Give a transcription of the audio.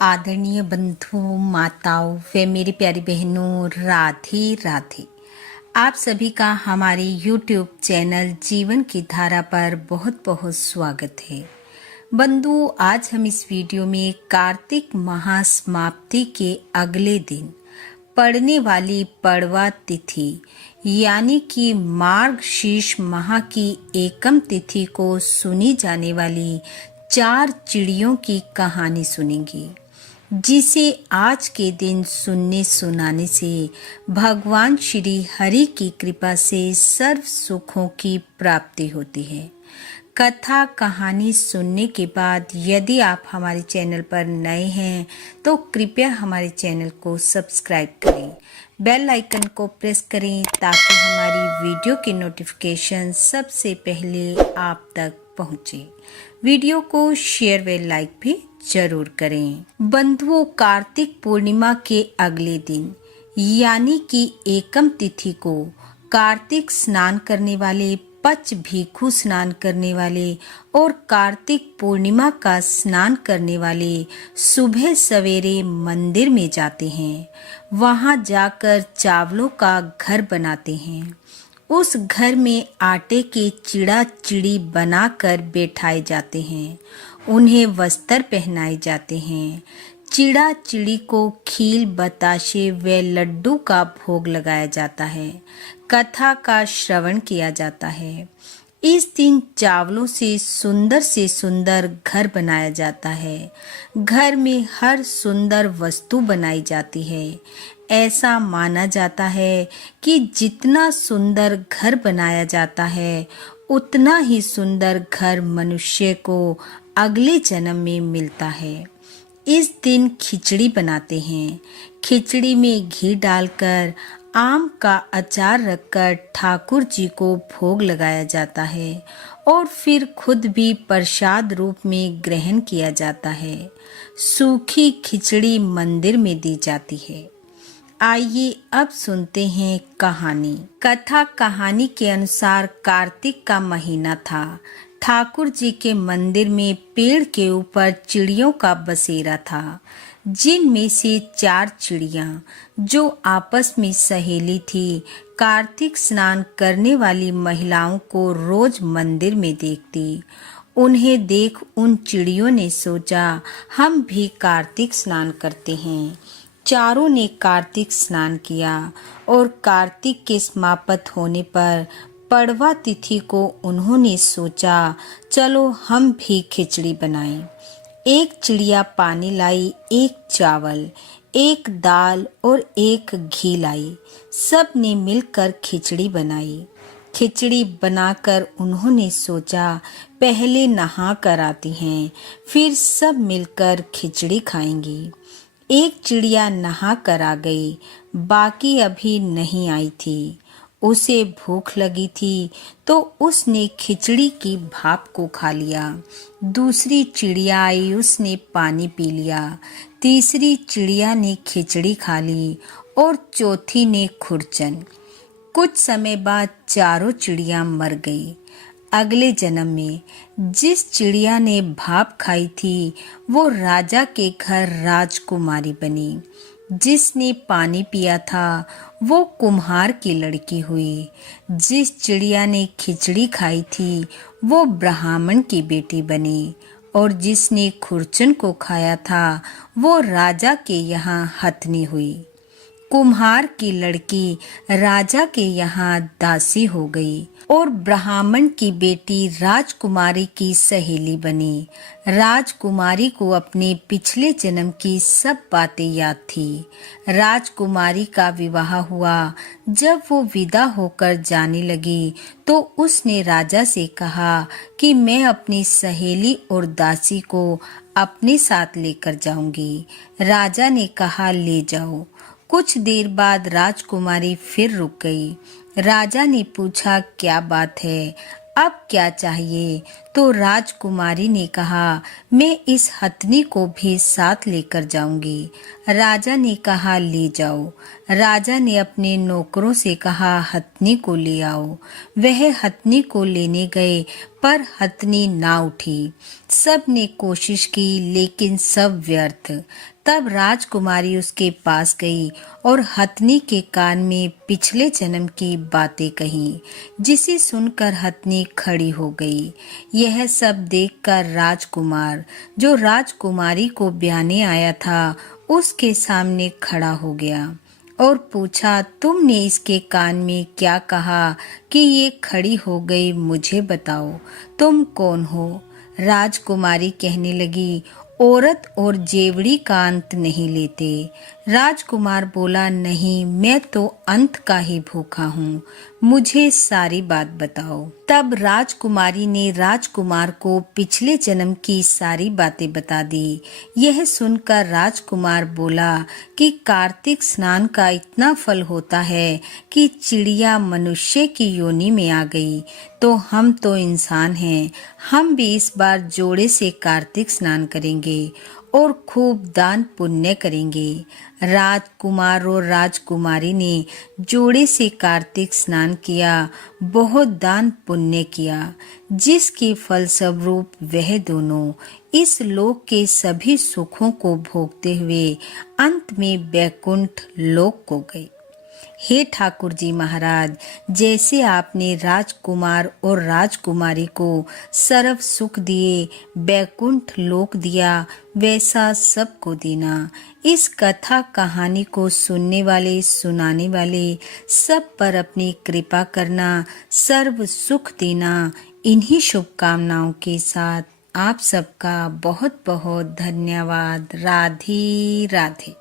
आदरणीय बंधुओं, माताओं व मेरी प्यारी बहनों, राधे राधे। आप सभी का हमारे YouTube चैनल जीवन की धारा पर बहुत बहुत स्वागत है। बंधुओं, आज हम इस वीडियो में कार्तिक महासमाप्ति के अगले दिन पड़ने वाली पड़वा तिथि यानी कि मार्गशीर्ष माह की एकम तिथि को सुनी जाने वाली 4 चिड़ियों की कहानी सुनेंगे, जिसे आज के दिन सुनने सुनाने से भगवान श्री हरि की कृपा से सर्व सुखों की प्राप्ति होती है। कथा कहानी सुनने के बाद यदि आप हमारे चैनल पर नए हैं तो कृपया हमारे चैनल को सब्सक्राइब करें, बेल आइकन को प्रेस करें ताकि हमारी वीडियो की नोटिफिकेशन सबसे पहले आप तक पहुंचे। वीडियो को शेयर व लाइक भी जरूर करें। बंधुओं, कार्तिक पूर्णिमा के अगले दिन यानी कि एकम तिथि को कार्तिक स्नान करने वाले, पच भिक्षु स्नान करने वाले और कार्तिक पूर्णिमा का स्नान करने वाले सुबह सवेरे मंदिर में जाते हैं। वहां जाकर चावलों का घर बनाते हैं। उस घर में आटे के चिड़ा चिड़ी बनाकर बैठाए जाते हैं। उन्हें वस्त्र पहनाए जाते हैं। चिड़ा चिड़ी को खील, बताशे व लड्डू का भोग लगाया जाता है। कथा का श्रवण किया जाता है। इस दिन चावलों से सुंदर घर बनाया जाता है। घर में हर सुंदर वस्तु बनाई जाती है। ऐसा माना जाता है कि जितना सुंदर घर बनाया जाता है उतना ही सुंदर घर मनुष्य को अगले जन्म में मिलता है। इस दिन खिचड़ी बनाते हैं। खिचड़ी में घी डालकर आम का अचार रखकर ठाकुर जी को भोग लगाया जाता है और फिर खुद भी प्रसाद रूप में ग्रहण किया जाता है। सूखी खिचड़ी मंदिर में दी जाती है। आइए अब सुनते हैं कहानी। कथा कहानी के अनुसार कार्तिक का महीना था। ठाकुर जी के मंदिर में पेड़ के ऊपर चिड़ियों का बसेरा था, जिनमें से 4 चिड़ियां जो आपस में सहेली थी, कार्तिक स्नान करने वाली महिलाओं को रोज मंदिर में देखती। उन्हें देख उन चिड़ियों ने सोचा, हम भी कार्तिक स्नान करते हैं। चारों ने कार्तिक स्नान किया और कार्तिक के समाप्त होने पर पड़वा तिथि को उन्होंने सोचा, चलो हम भी खिचड़ी बनाएं। एक चिड़िया पानी लाई, एक चावल, एक दाल और एक घी लाई। सब ने मिलकर खिचड़ी बनाई। खिचड़ी बनाकर उन्होंने सोचा, पहले नहा कर आती हैं, फिर सब मिलकर खिचड़ी खाएंगी। एक चिड़िया नहा कर आ गई, बाकी अभी नहीं आई थी। उसे भूख लगी थी तो उसने खिचड़ी की भाप को खा लिया। दूसरी चिड़िया आई, उसने पानी पी लिया। तीसरी चिड़िया ने खिचड़ी खा ली और चौथी ने खुरचन। कुछ समय बाद चारों चिड़िया मर गई। अगले जन्म में जिस चिड़िया ने भाप खाई थी वो राजा के घर राजकुमारी बनी। जिसने पानी पिया था वो कुम्हार की लड़की हुई। जिस चिड़िया ने खिचड़ी खाई थी वो ब्राह्मण की बेटी बनी और जिसने खुरचन को खाया था वो राजा के यहाँ हथनी हुई। कुम्हार की लड़की राजा के यहाँ दासी हो गई और ब्राह्मण की बेटी राजकुमारी की सहेली बनी। राजकुमारी को अपने पिछले जन्म की सब बातें याद थी। राजकुमारी का विवाह हुआ। जब वो विदा होकर जाने लगी तो उसने राजा से कहा कि मैं अपनी सहेली और दासी को अपने साथ लेकर जाऊंगी। राजा ने कहा, ले जाओ। कुछ देर बाद राजकुमारी फिर रुक गई। राजा ने पूछा, क्या बात है, अब क्या चाहिए? तो राजकुमारी ने कहा, मैं इस हथनी को भी साथ लेकर जाऊंगी। राजा ने कहा, ले जाओ। राजा ने अपने नौकरों से कहा, हथनी को ले आओ। वह हथनी को लेने गए, पर हथनी ना उठी। सब ने कोशिश की, लेकिन सब व्यर्थ। तब राजकुमारी उसके पास गई और हथनी के कान में पिछले जन्म की बातें कही, जिसे सुनकर हथनी खड़ी हो गई। यह सब देखकर राजकुमार, जो राजकुमारी को ब्याने आया था, उसके सामने खड़ा हो गया और पूछा, तुमने इसके कान में क्या कहा कि ये खड़ी हो गई? मुझे बताओ, तुम कौन हो? राजकुमारी कहने लगी, औरत और जेवड़ी का अंत नहीं लेते। राजकुमार बोला, नहीं, मैं तो अंत का ही भूखा हूँ, मुझे सारी बात बताओ। तब राजकुमारी ने राजकुमार को पिछले जन्म की सारी बातें बता दी। यह सुनकर राजकुमार बोला कि कार्तिक स्नान का इतना फल होता है कि चिड़िया मनुष्य की योनि में आ गई, तो हम तो इंसान हैं, हम भी इस बार जोड़े से कार्तिक स्नान करेंगे और खूब दान पुण्य करेंगे। राजकुमार और राजकुमारी ने जोड़े से कार्तिक स्नान किया, बहुत दान पुण्य किया, जिसके फल स्वरूप वह दोनों इस लोक के सभी सुखों को भोगते हुए अंत में वैकुंठ लोक को गए। हे ठाकुर जी महाराज, जैसे आपने राजकुमार और राजकुमारी को सर्व सुख दिए, बैकुंठ लोक दिया, वैसा सबको देना। इस कथा कहानी को सुनने वाले, सुनाने वाले सब पर अपनी कृपा करना, सर्व सुख देना। इन्हीं शुभकामनाओं के साथ आप सबका बहुत बहुत धन्यवाद। राधे राधे।